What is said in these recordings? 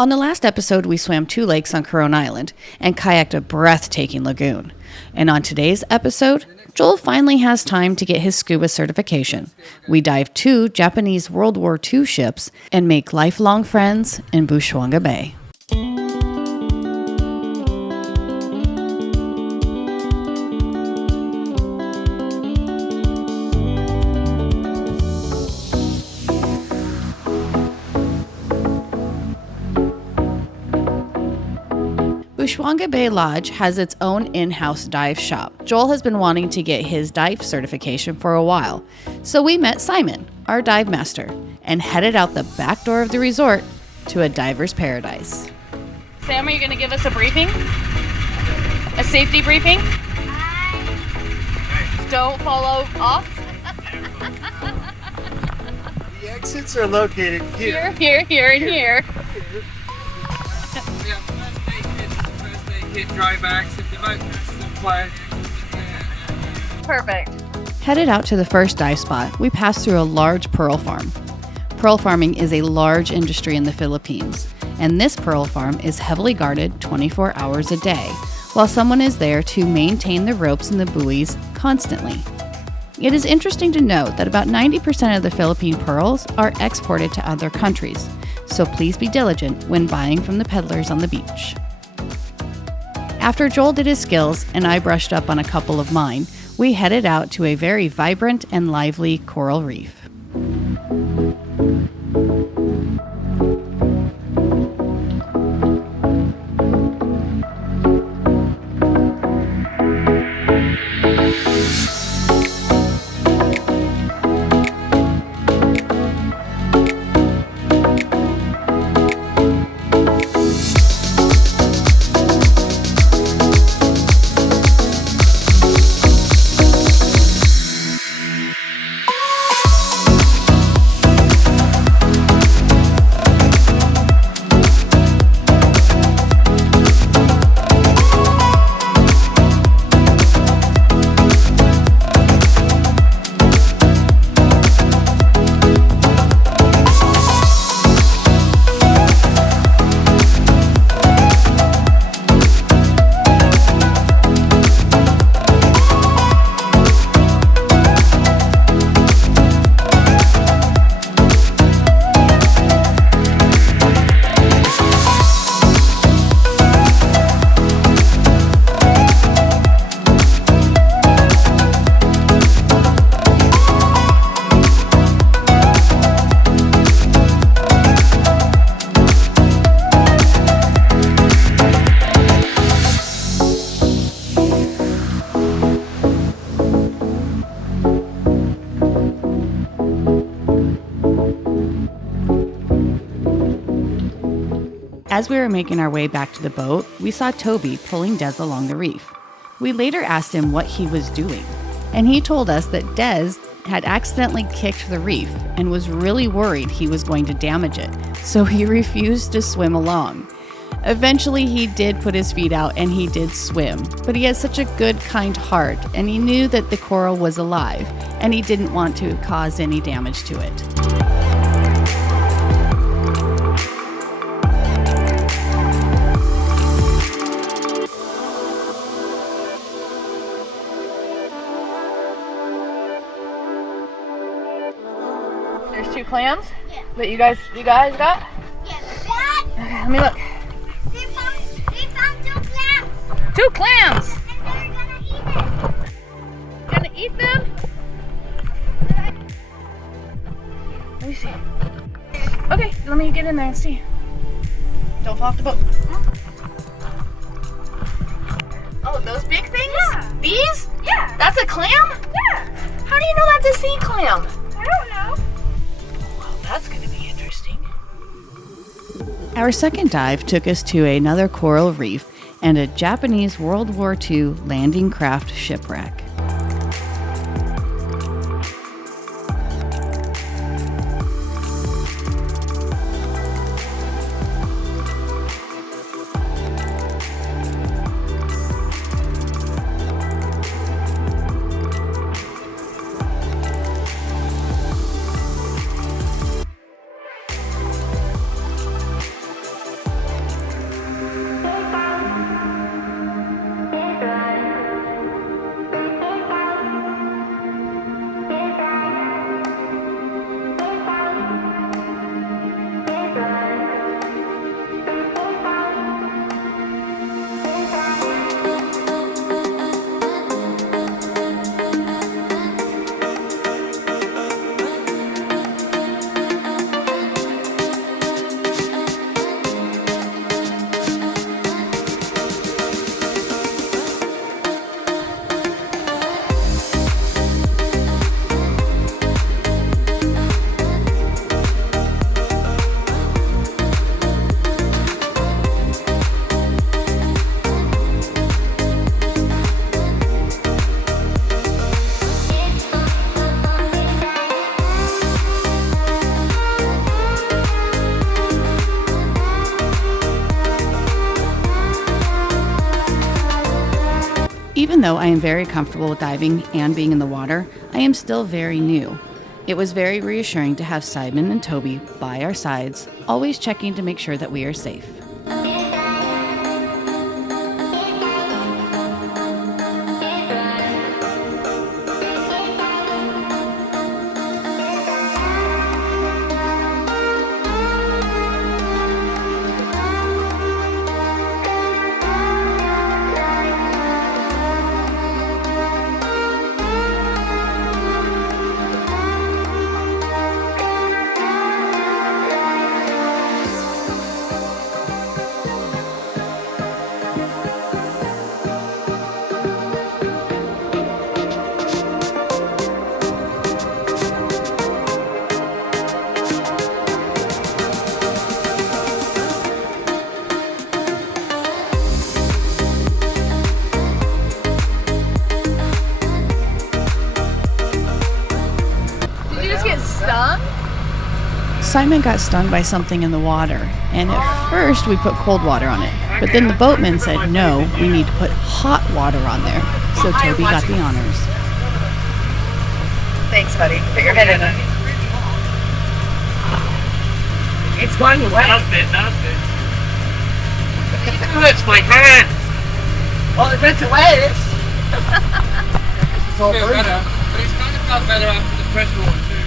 On the last episode, we swam 2 lakes on Corona Island and kayaked a breathtaking lagoon. And on today's episode, Joel finally has time to get his scuba certification. We dive 2 Japanese World War II ships and make lifelong friends in Busuanga Bay. Busuanga Bay Lodge has its own in-house dive shop. Joel has been wanting to get his dive certification for a while, so we met Simon, our dive master, and headed out the back door of the resort to a diver's paradise. Sam, are you going to give us a briefing? A safety briefing? Don't fall off. The exits are located here. Here, and here. Hit dry backs if the boat passes in play. Perfect. Headed out to the first dive spot, we passed through a large pearl farm. Pearl farming is a large industry in the Philippines, and this pearl farm is heavily guarded 24 hours a day, while someone is there to maintain the ropes and the buoys constantly. It is interesting to note that about 90% of the Philippine pearls are exported to other countries, so please be diligent when buying from the peddlers on the beach. After Joel did his skills and I brushed up on a couple of mine, we headed out to a very vibrant and lively coral reef. As we were making our way back to the boat, we saw Toby pulling Des along the reef. We later asked him what he was doing, and he told us that Des had accidentally kicked the reef and was really worried he was going to damage it, so he refused to swim along. Eventually, he did put his feet out and he did swim, but he has such a good, kind heart, and he knew that the coral was alive, and he didn't want to cause any damage to it. There's 2 clams that you guys got? Yeah. Okay, let me look. We found 2 clams. 2 clams! And they're Gonna eat them? Let me see. Okay, let me get in there and see. Don't fall off the boat. Oh, those big things? Yeah. These? Yeah. That's a clam? Yeah. How do you know that's a sea clam? I don't know. Well, that's going to be interesting. Our second dive took us to another coral reef and a Japanese World War II landing craft shipwreck. Even though I am very comfortable with diving and being in the water, I am still very new. It was very reassuring to have Simon and Toby by our sides, always checking to make sure that we are safe. Simon got stung by something in the water, and at first we put cold water on it, but then the boatman said no, we need to put hot water on there, so Toby got the honors. Thanks, buddy. Put your head in it. It's going away. Not it. It hurts my hands. Well, it went away. It's all Feel burning. better, but it's kind of felt better after the fresh water too.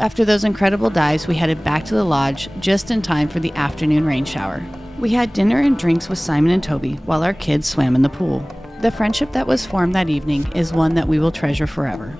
After those incredible dives, we headed back to the lodge just in time for the afternoon rain shower. We had dinner and drinks with Simon and Toby while our kids swam in the pool. The friendship that was formed that evening is one that we will treasure forever.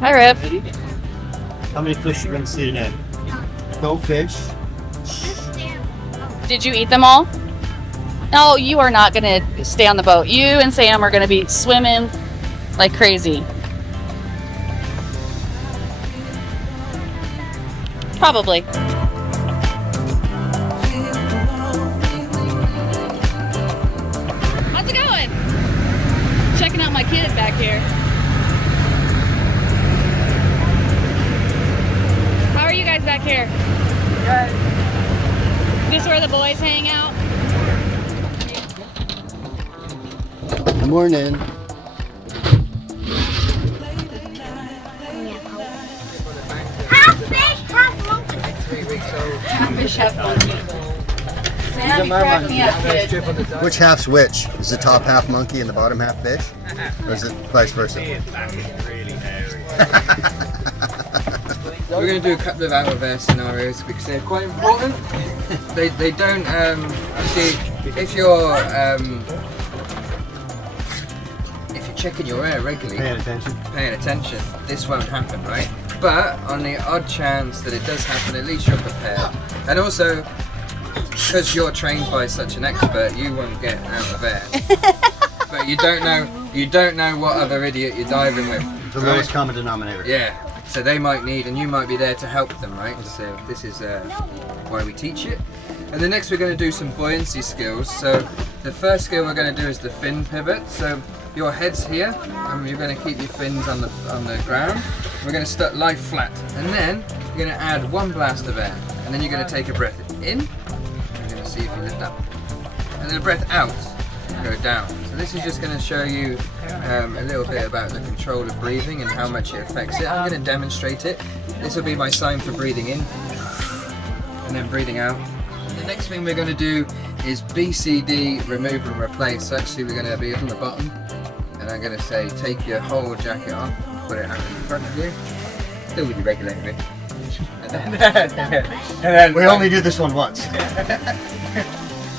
Hi, Rip. How many fish you gonna see today? No fish. Did you eat them all? No, you are not going to stay on the boat. You and Sam are going to be swimming like crazy. Probably. How's it going? Checking out my kids back here. How are you guys back here? Good. This is where the boys hang out? Good morning. Half fish, half monkey. Half fish, half monkey. Sam, you crack me up, kid. Which half's which? Is the top half monkey and the bottom half fish? Or is it vice versa? We're going to do a couple of out of air scenarios because they're quite important. They don't see if you're checking your air regularly, paying attention, this won't happen, right? But on the odd chance that it does happen, at least you're prepared. And also, because you're trained by such an expert, you won't get out of air. But you don't know what other idiot you're diving with. The lowest common denominator. Yeah. So they might need, and you might be there to help them, right? So this is why we teach it. And the next we're going to do some buoyancy skills. So the first skill we're going to do is the fin pivot. So your head's here, and you're going to keep your fins on the ground. We're going to lie flat, and then you're going to add one blast of air, and then you're going to take a breath in. You're going to see if you lift up, and then a breath out, and go down. So this is just going to show you a little bit about the control of breathing and how much it affects it. I'm going to demonstrate it. This will be my sign for breathing in, and then breathing out. The next thing we're going to do is BCD, remove and replace. So actually we're going to be on the bottom, and I'm going to say take your whole jacket off, put it out in front of you, still with your regulator in. And then We only do this one once.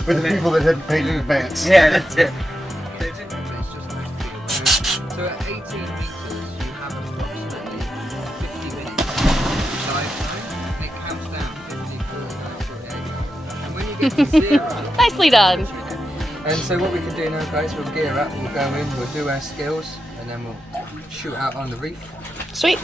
With the people that hadn't paid in advance. Yeah, that's it. It's just so at 18 meters, you have approximately 50 minutes dive time, and it counts down 50, 49, 48. And when you get to zero, Nicely done. and so what we can do now, guys, we'll gear up, we'll go in, we'll do our skills, and then we'll shoot out on the reef. Sweet.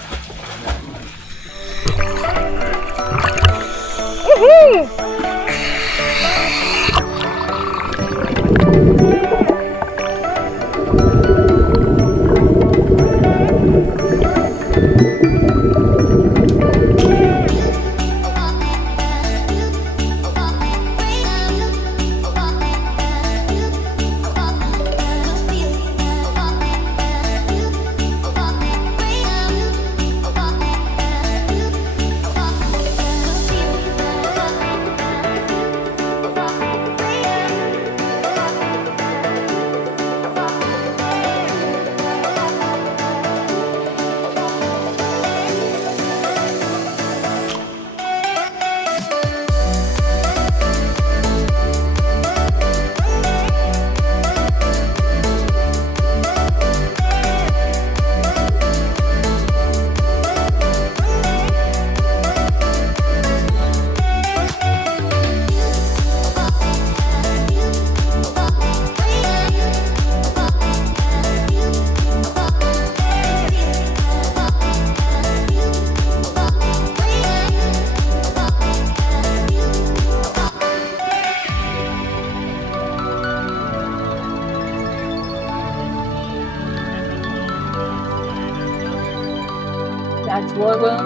That's war room.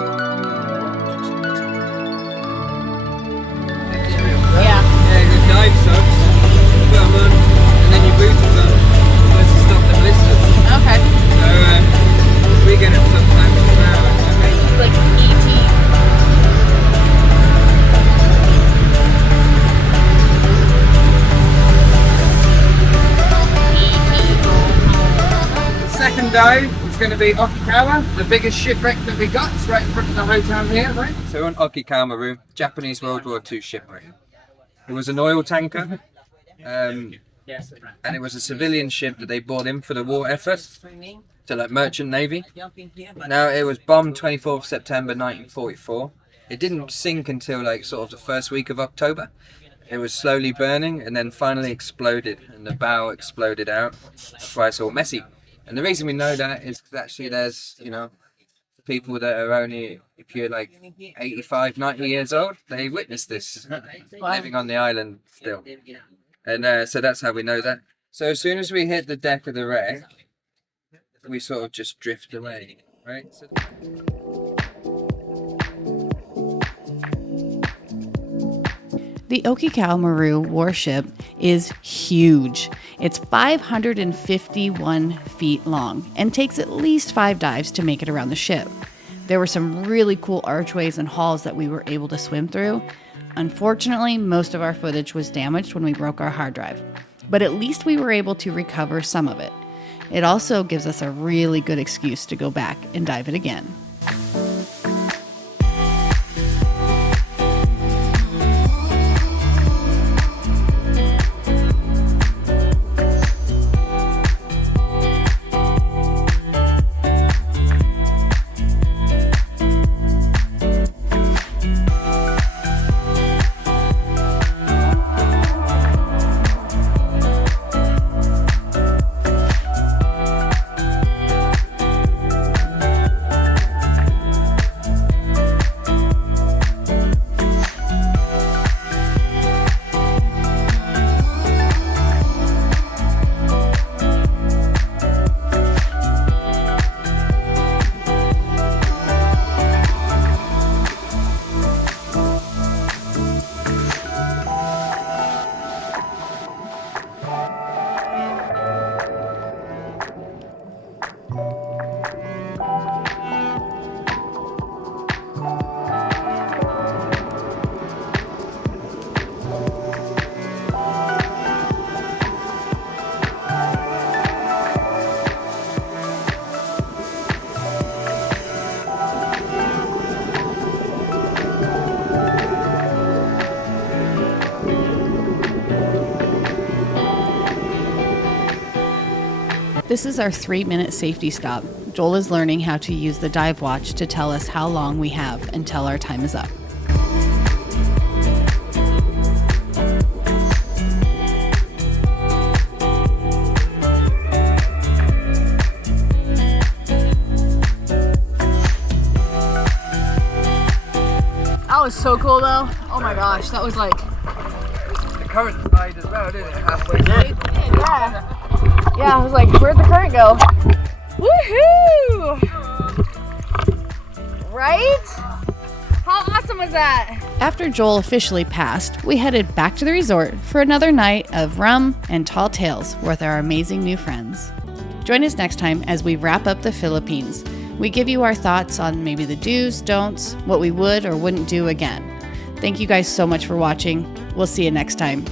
Yeah. Yeah, the dive socks, put them on, and then your boots on, just to stop the blisters. Okay. So we get it sometimes as well. Like ET. Second dive is going to be Okinawa, the biggest shipwreck that we got. It's right in front of the hotel here, right? So we're on Okinawa, Japanese World War II shipwreck. It was an oil tanker, and it was a civilian ship that they brought in for the war effort, to like merchant navy. Now it was bombed 24th September 1944. It didn't sink until like sort of the first week of October. It was slowly burning and then finally exploded, and the bow exploded out. That's why it's all messy. And the reason we know that is because actually there's, you know, people that are only, if you're like 85, 90 years old, they witnessed this, living on the island still. And so that's how we know that. So as soon as we hit the deck of the wreck, we sort of just drift away, right? So The Okinawa warship is huge. It's 551 feet long and takes at least 5 dives to make it around the ship. There were some really cool archways and halls that we were able to swim through. Unfortunately, most of our footage was damaged when we broke our hard drive, but at least we were able to recover some of it. It also gives us a really good excuse to go back and dive it again. This is our 3-minute safety stop. Joel is learning how to use the dive watch to tell us how long we have until our time is up. I was so cool though. Oh my gosh, that was like, The current died as well, didn't it? Halfway through. yeah, I was like, where'd the current go? Woohoo! Right? How awesome was that? After Joel officially passed, we headed back to the resort for another night of rum and tall tales with our amazing new friends. Join us next time as we wrap up the Philippines. We give you our thoughts on maybe the do's, don'ts, what we would or wouldn't do again. Thank you guys so much for watching. We'll see you next time.